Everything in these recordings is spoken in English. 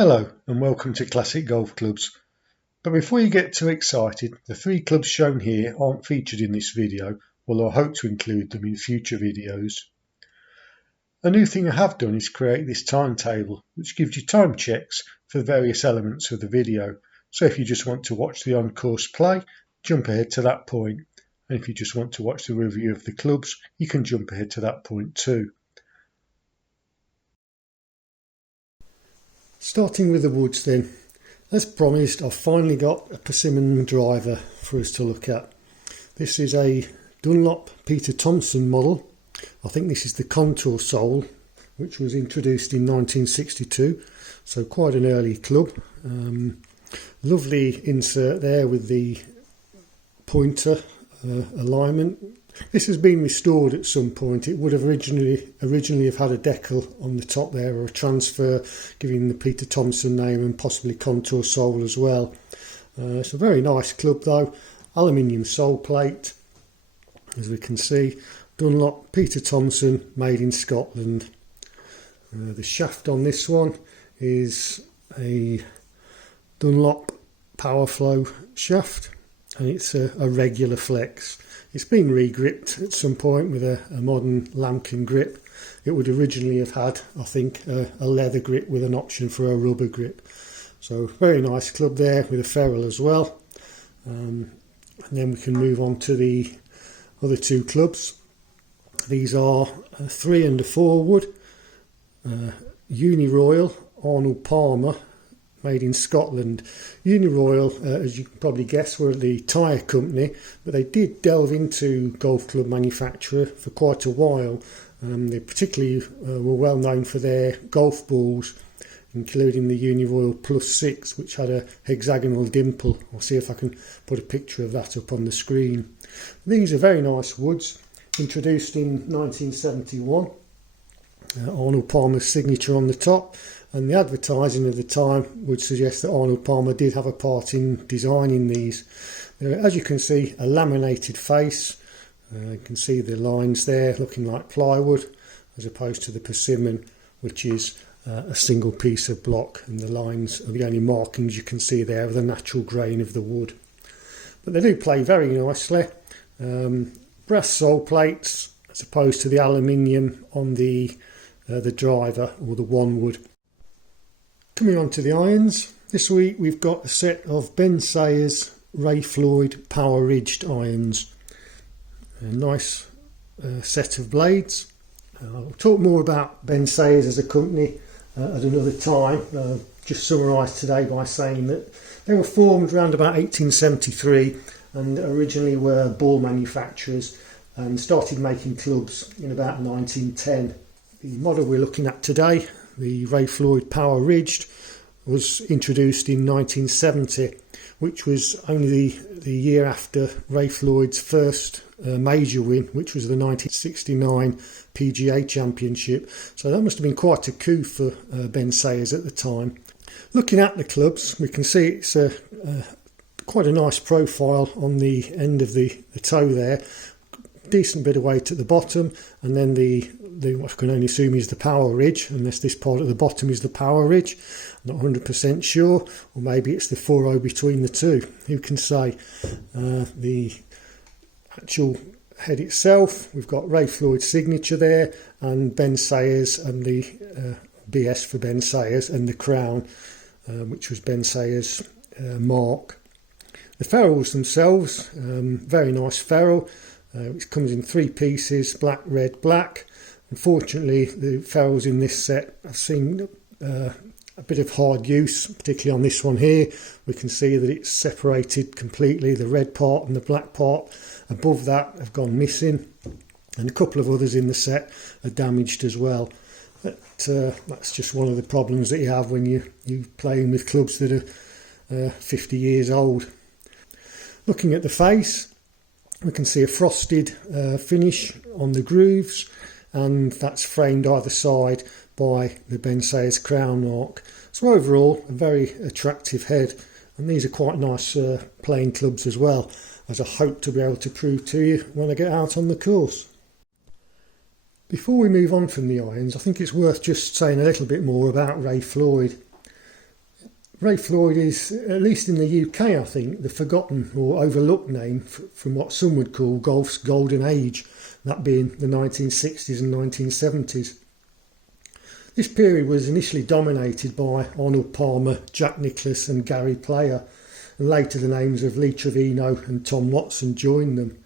Hello and welcome to Classic Golf Clubs. But before you get too excited, the three clubs shown here aren't featured in this video, although I hope to include them in future videos. A new thing I have done is create this timetable, which gives you time checks for the various elements of the video. So if you just want to watch the on-course play, jump ahead to that point. And if you just want to watch the review of the clubs, you can jump ahead to that point too. Starting with the woods then, as promised, I've finally got a persimmon driver for us to look at. This is a Dunlop Peter Thomson model. I think this is the contour sole, which was introduced in 1962, so quite an early club. Lovely insert there with the pointer alignment. This has been restored at some point. It would have originally have had a decal on the top there, or a transfer giving the Peter Thomson name and possibly contour sole as well. It's a very nice club though. Aluminium sole plate, as we can see. Dunlop Peter Thomson, made in Scotland. The shaft on this one is a Dunlop Powerflow shaft, and it's a regular flex. It's been re-gripped at some point with a modern lambkin grip. It would originally have had, I think, a leather grip with an option for a rubber grip. So very nice club there with a ferrule as well. And then we can move on to the other two clubs. These are a 3 and a 4 wood, Uniroyal Arnold Palmer, made in Scotland. Uniroyal, as you can probably guess, were the tyre company, but they did delve into golf club manufacture for quite a while. They particularly were well known for their golf balls, including the Uniroyal Plus 6, which had a hexagonal dimple. I'll see if I can put a picture of that up on the screen. These are very nice woods, introduced in 1971. Arnold Palmer's signature on the top, and the advertising of the time would suggest that Arnold Palmer did have a part in designing these. They're, as you can see, a laminated face. You can see the lines there looking like plywood, as opposed to the persimmon, which is a single piece of block, and the lines are the only markings you can see there of the natural grain of the wood. But they do play very nicely. Brass sole plates as opposed to the aluminium on the driver or the one wood. Coming on to the irons, this week we've got a set of Ben Sayers Ray Floyd power ridged irons. A nice set of blades. I'll talk more about Ben Sayers as a company at another time. Just summarise today by saying that they were formed around about 1873 and originally were ball manufacturers and started making clubs in about 1910. The model we're looking at today, the Ray Floyd Power Ridged, was introduced in 1970, which was only the year after Ray Floyd's first major win, which was the 1969 PGA Championship. So that must have been quite a coup for Ben Sayers at the time. Looking at the clubs, we can see it's quite a nice profile on the end of the toe there. Decent bit of weight at the bottom, and then the what I can only assume is the power ridge, unless this part at the bottom is the power ridge. I'm not 100% sure, or maybe it's the furrow between the two. Who can say? The actual head itself, we've got Ray Floyd's signature there, and Ben Sayers, and the BS for Ben Sayers, and the crown, which was Ben Sayers' mark. The ferrules themselves, very nice ferrule. Which comes in 3 pieces, black, red, black. Unfortunately, the ferrules in this set have seen a bit of hard use, particularly on this one here. We can see that it's separated completely. The red part and the black part above that have gone missing, and a couple of others in the set are damaged as well. That's just one of the problems that you have when you're playing with clubs that are 50 years old. Looking at the face, we can see a frosted finish on the grooves, and that's framed either side by the Ben Sayers crown mark. So overall, a very attractive head, and these are quite nice playing clubs as well, as I hope to be able to prove to you when I get out on the course. Before we move on from the irons, I think it's worth just saying a little bit more about Ray Floyd. Ray Floyd is, at least in the UK I think, the forgotten or overlooked name from what some would call golf's golden age, that being the 1960s and 1970s. This period was initially dominated by Arnold Palmer, Jack Nicklaus and Gary Player, and later the names of Lee Trevino and Tom Watson joined them.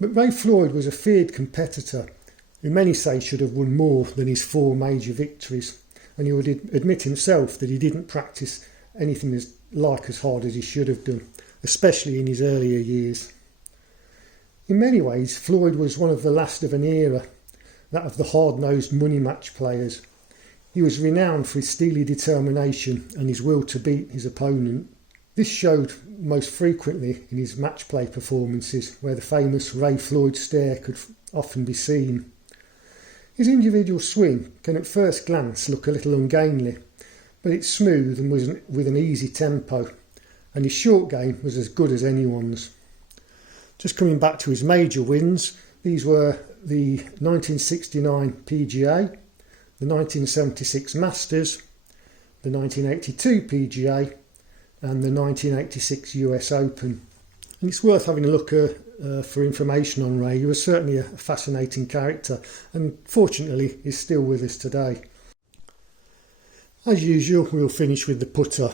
But Ray Floyd was a feared competitor who many say should have won more than his 4 major victories, and he would admit himself that he didn't practice anything as hard as he should have done, especially in his earlier years. In many ways, Floyd was one of the last of an era, that of the hard-nosed money match players. He was renowned for his steely determination and his will to beat his opponent. This showed most frequently in his match play performances, where the famous Ray Floyd stare could often be seen. His individual swing can at first glance look a little ungainly, but it's smooth and was with an easy tempo, and his short game was as good as anyone's. Just coming back to his major wins, these were the 1969 PGA, the 1976 Masters, the 1982 PGA and the 1986 US Open. And it's worth having a look for information on Ray. He was certainly a fascinating character and fortunately is still with us today. As usual, we'll finish with the putter.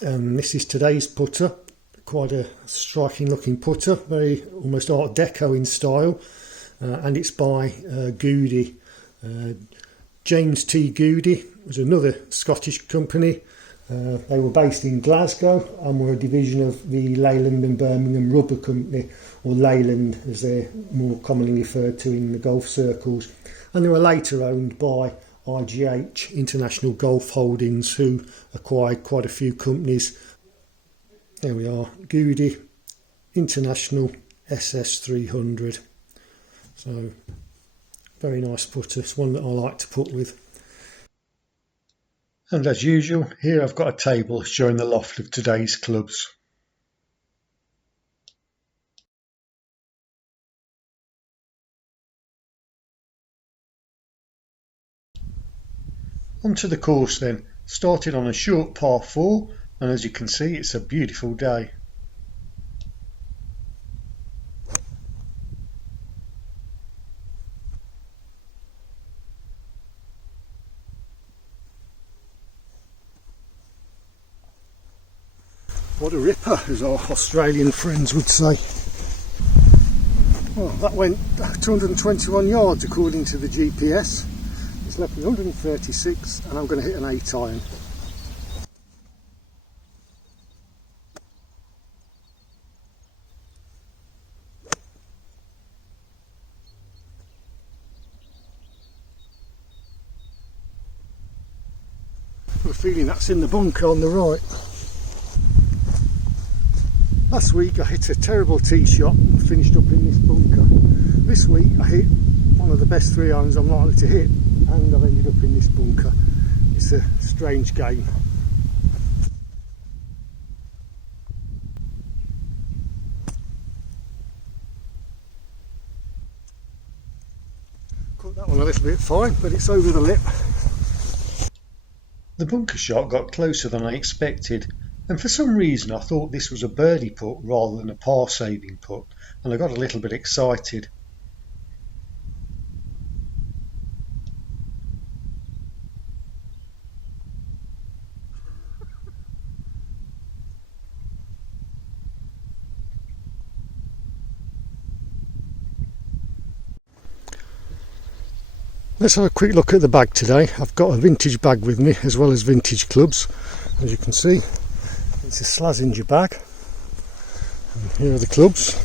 This is today's putter, quite a striking looking putter, very almost Art Deco in style, and it's by Goudie. James T. Goudie was another Scottish company. They were based in Glasgow and were a division of the Leyland and Birmingham Rubber Company, or Leyland as they're more commonly referred to in the golf circles. And they were later owned by IGH, International Golf Holdings, who acquired quite a few companies. There we are, Goudie International SS300. So, very nice putter. It's one that I like to put with. And as usual, here I've got a table showing the loft of today's clubs. Onto the course then. Started on a short par 4, and as you can see it's a beautiful day. What a ripper, as our Australian friends would say. Well, that went 221 yards according to the GPS. It's left me 136 and I'm going to hit an 8 iron. I've got a feeling that's in the bunker on the right. Last week I hit a terrible tee shot and finished up in this bunker. This week I hit one of the best 3 irons I'm likely to hit and I've ended up in this bunker. It's a strange game. Cut that one a little bit fine, but it's over the lip. The bunker shot got closer than I expected. And for some reason I thought this was a birdie putt rather than a par saving putt, and I got a little bit excited. Let's have a quick look at the bag today. I've got a vintage bag with me as well as vintage clubs. As you can see, it's a Slazenger bag. And here are the clubs.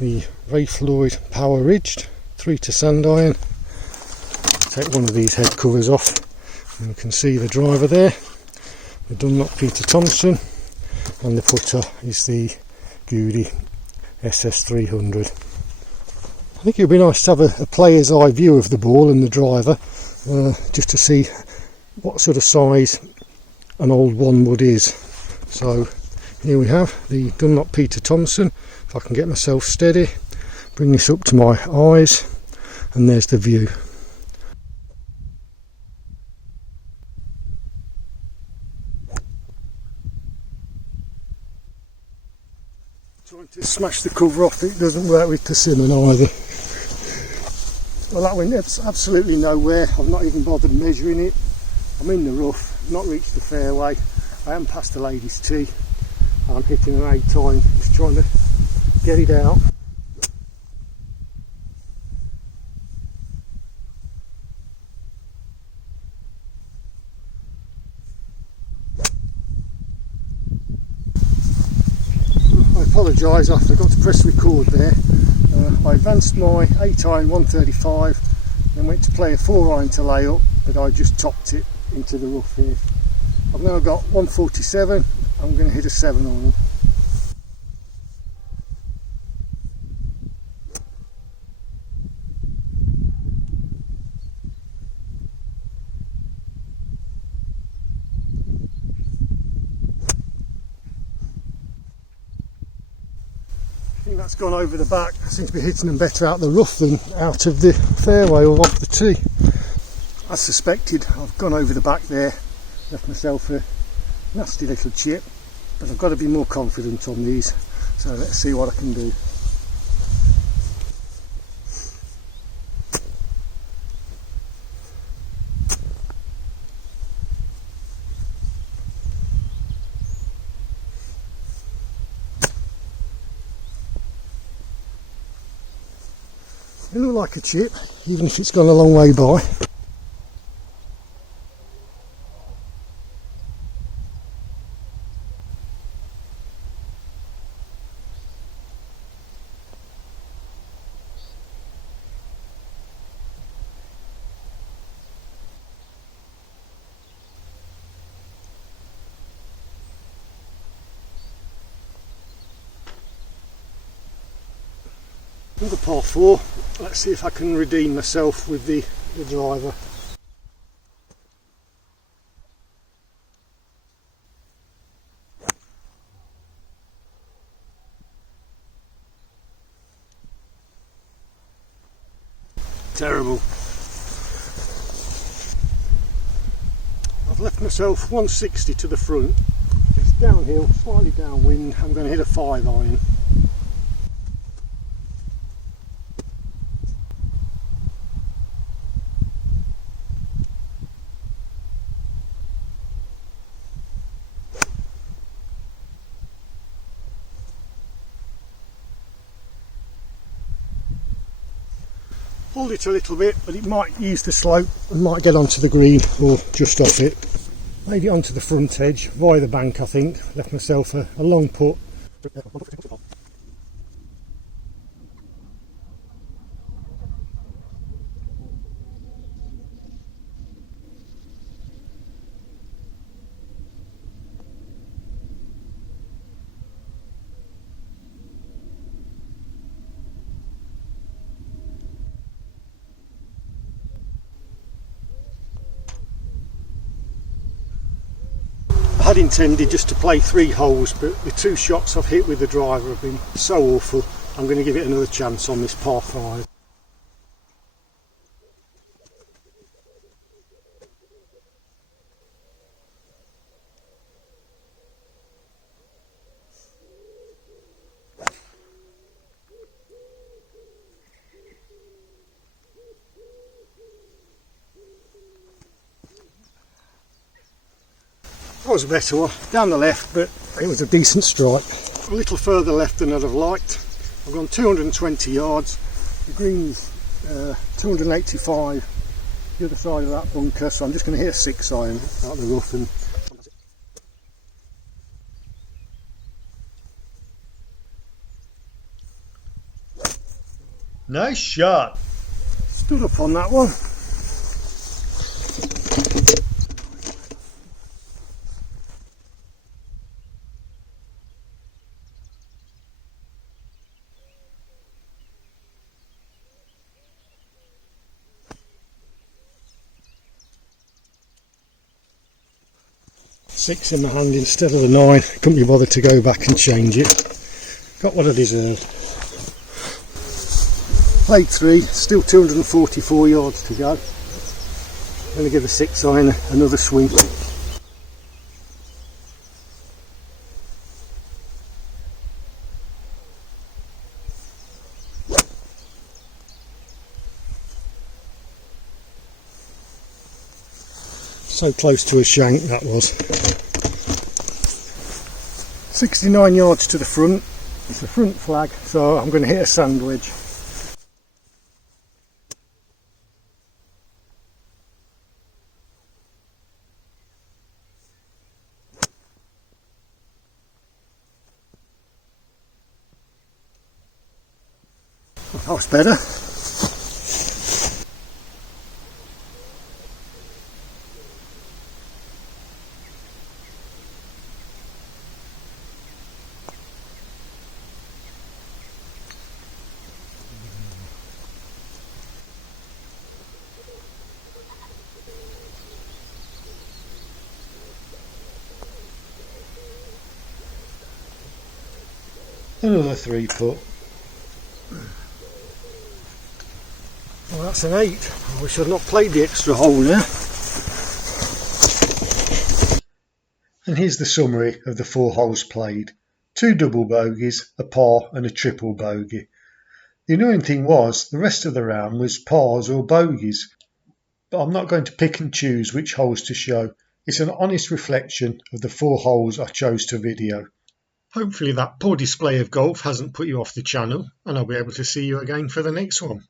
The Ray Floyd Power Ridged 3-to sand iron. Take one of these head covers off and you can see the driver there. The Dunlop Peter Thompson, and the putter is the Goudie SS300. I think it would be nice to have a player's eye view of the ball and the driver, just to see what sort of size an old one wood is. So here we have the Dunlop Peter Thompson. If I can get myself steady, bring this up to my eyes, and there's the view. Trying to smash the cover off, it doesn't work with persimmon either. Well, that went absolutely nowhere. I've not even bothered measuring it. I'm in the rough, not reached the fairway. I haven't passed the ladies' tee. I'm hitting an 8-iron, just trying to get it out. I apologise, I forgot to press record there. I advanced my 8-iron 135, then went to play a 4-iron to lay up, but I just topped it into the rough here. I've now got 147, I'm going to hit a 7-iron. I think that's gone over the back. I seem to be hitting them better out the rough than out of the fairway or off the tee. As suspected, I've gone over the back there, left myself a nasty little chip, but I've got to be more confident on these, so let's see what I can do. It looks like a chip, even if it's gone a long way by. Another par 4. Let's see if I can redeem myself with the driver. Terrible. I've left myself 160 to the front. It's downhill, slightly downwind. I'm going to hit a 5-iron. Pulled it a little bit, but it might use the slope and might get onto the green or just off it. Made it onto the front edge via the bank, I think. Left myself a long putt. I had intended just to play 3 holes, but the 2 shots I've hit with the driver have been so awful. I'm going to give it another chance on this par 5. That was a better one, down the left, but it was a decent strike. A little further left than I'd have liked. I've gone 220 yards, the green's 285 the other side of that bunker, so I'm just going to hit a 6-iron out the rough and nice shot. Stood up on that one. Six in the hand instead of the 9. Couldn't be bothered to go back and change it. Got what I deserved. Played 3, still 244 yards to go. Going to give a 6-iron another swing. So close to a shank that was. 69 yards to the front. It's a front flag, so I'm going to hit a sand wedge. That was better. Another 3 putt. Well, that's an 8. I wish I'd not played the extra hole there. And here's the summary of the 4 holes played. 2 double bogeys, a par and a triple bogey. The annoying thing was the rest of the round was pars or bogeys. But I'm not going to pick and choose which holes to show. It's an honest reflection of the 4 holes I chose to video. Hopefully that poor display of golf hasn't put you off the channel, and I'll be able to see you again for the next one.